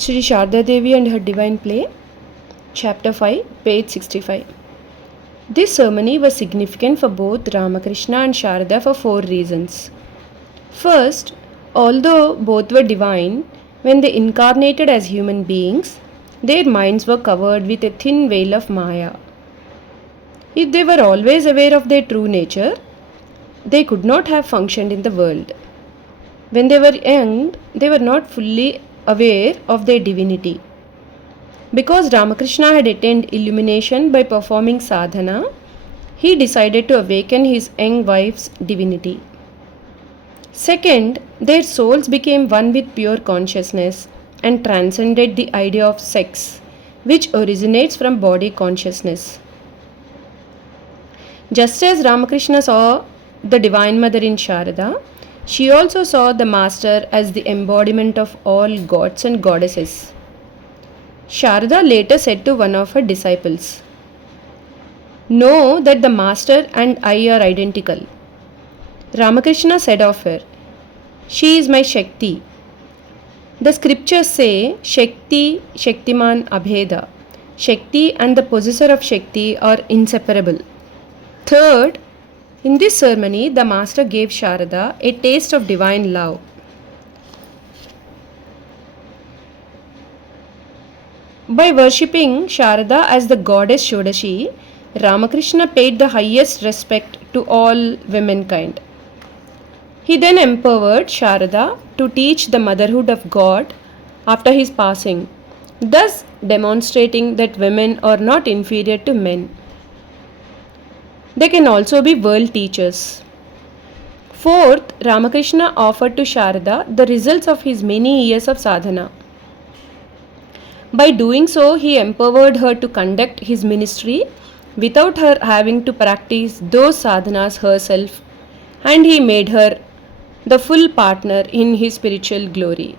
Sri Sharda Devi and her Divine Play, Chapter 5, page 65. This ceremony was significant for both Ramakrishna and Sharada for four reasons. First, although both were divine, when they incarnated as human beings, their minds were covered with a thin veil of Maya. If they were always aware of their true nature, they could not have functioned in the world. When they were young, they were not fully aware of their divinity. Because Ramakrishna had attained illumination by performing sadhana, he decided to awaken his young wife's divinity. Second, their souls became one with pure consciousness and transcended the idea of sex, which originates from body consciousness. Just as Ramakrishna saw the Divine Mother in Sarada, she also saw the Master as the embodiment of all gods and goddesses. Sarada later said to one of her disciples, "Know that the Master and I are identical." Ramakrishna said of her, "She is my Shakti." The scriptures say Shakti, Shaktiman, Abheda. Shakti and the possessor of Shakti are inseparable. Third, in this ceremony, the Master gave Sarada a taste of divine love. By worshipping Sarada as the goddess Shodashi, Ramakrishna paid the highest respect to all womankind. He then empowered Sarada to teach the motherhood of God after his passing, thus demonstrating that women are not inferior to men. They can also be world teachers. Fourth, Ramakrishna offered to Sarada the results of his many years of sadhana. By doing so, he empowered her to conduct his ministry without her having to practice those sadhanas herself, and he made her the full partner in his spiritual glory.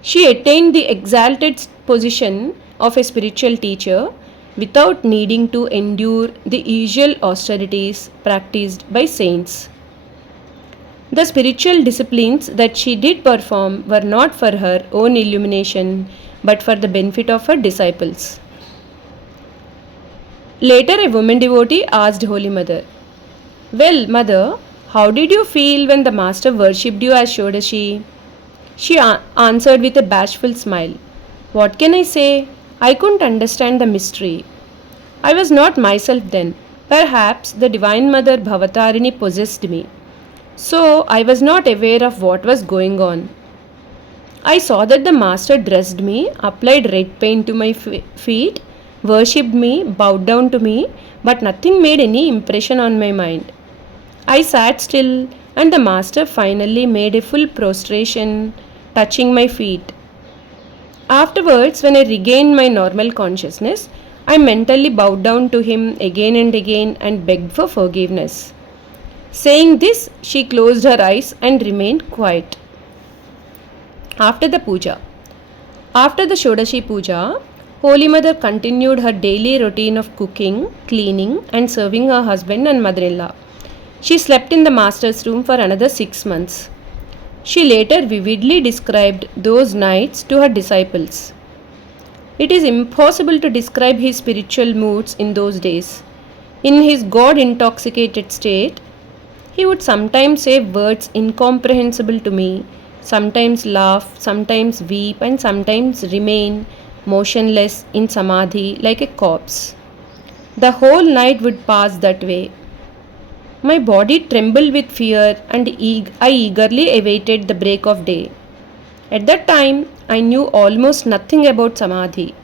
She attained the exalted position of a spiritual teacher without needing to endure the usual austerities practiced by saints. The spiritual disciplines that she did perform were not for her own illumination but for the benefit of her disciples. Later, a woman devotee asked Holy Mother, "Well, Mother, how did you feel when the Master worshipped you as Shodashi?" She answered with a bashful smile, "What can I say? I couldn't understand the mystery. I was not myself then. Perhaps the Divine Mother Bhavatarini possessed me. So I was not aware of what was going on. I saw that the Master dressed me, applied red paint to my feet, worshipped me, bowed down to me, but nothing made any impression on my mind. I sat still, and the Master finally made a full prostration, touching my feet. Afterwards, when I regained my normal consciousness, I mentally bowed down to him again and begged for forgiveness." Saying this, she closed her eyes and remained quiet. After the Shodashi Puja, Holy Mother continued her daily routine of cooking, cleaning, and serving her husband and mother-in-law. She slept in the Master's room for another 6 months. She later vividly described those nights to her disciples. It is impossible to describe his spiritual moods in those days. In his God-intoxicated state, he would sometimes say words incomprehensible to me, sometimes laugh, sometimes weep, and sometimes remain motionless in samadhi like a corpse. The whole night would pass that way. My body trembled with fear, and I eagerly awaited the break of day. At that time, I knew almost nothing about samadhi.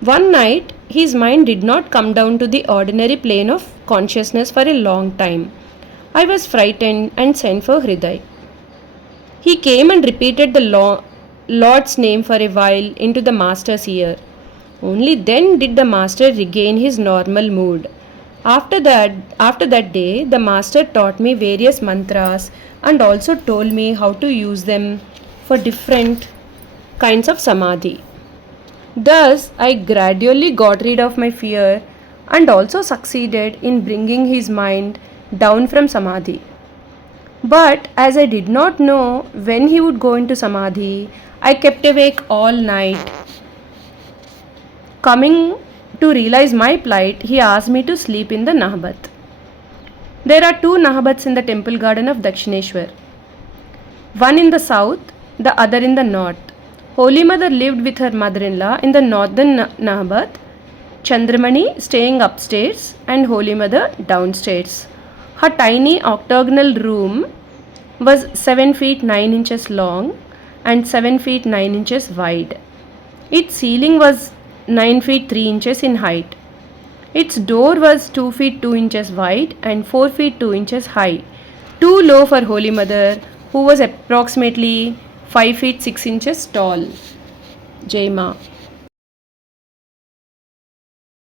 One night, his mind did not come down to the ordinary plane of consciousness for a long time. I was frightened and sent for Hriday. He came and repeated the Lord's name for a while into the Master's ear. Only then did the Master regain his normal mood. After that day, the Master taught me various mantras and also told me how to use them for different kinds of samadhi. Thus, I gradually got rid of my fear and also succeeded in bringing his mind down from samadhi. But as I did not know when he would go into Samadhi, I kept awake all night. Coming to realize my plight, he asked me to sleep in the Nahabat. There are two Nahabats in the temple garden of Dakshineshwar. One in the south, the other in the north. Holy Mother lived with her mother-in-law in the northern Nahabat, Chandramani staying upstairs and Holy Mother downstairs. Her tiny octagonal room was 7 feet 9 inches long and 7 feet 9 inches wide. Its ceiling was 9 feet 3 inches in height. Its door was 2 feet 2 inches wide and 4 feet 2 inches high, too low for Holy Mother, who was approximately 5 feet 6 inches tall. Jai Ma.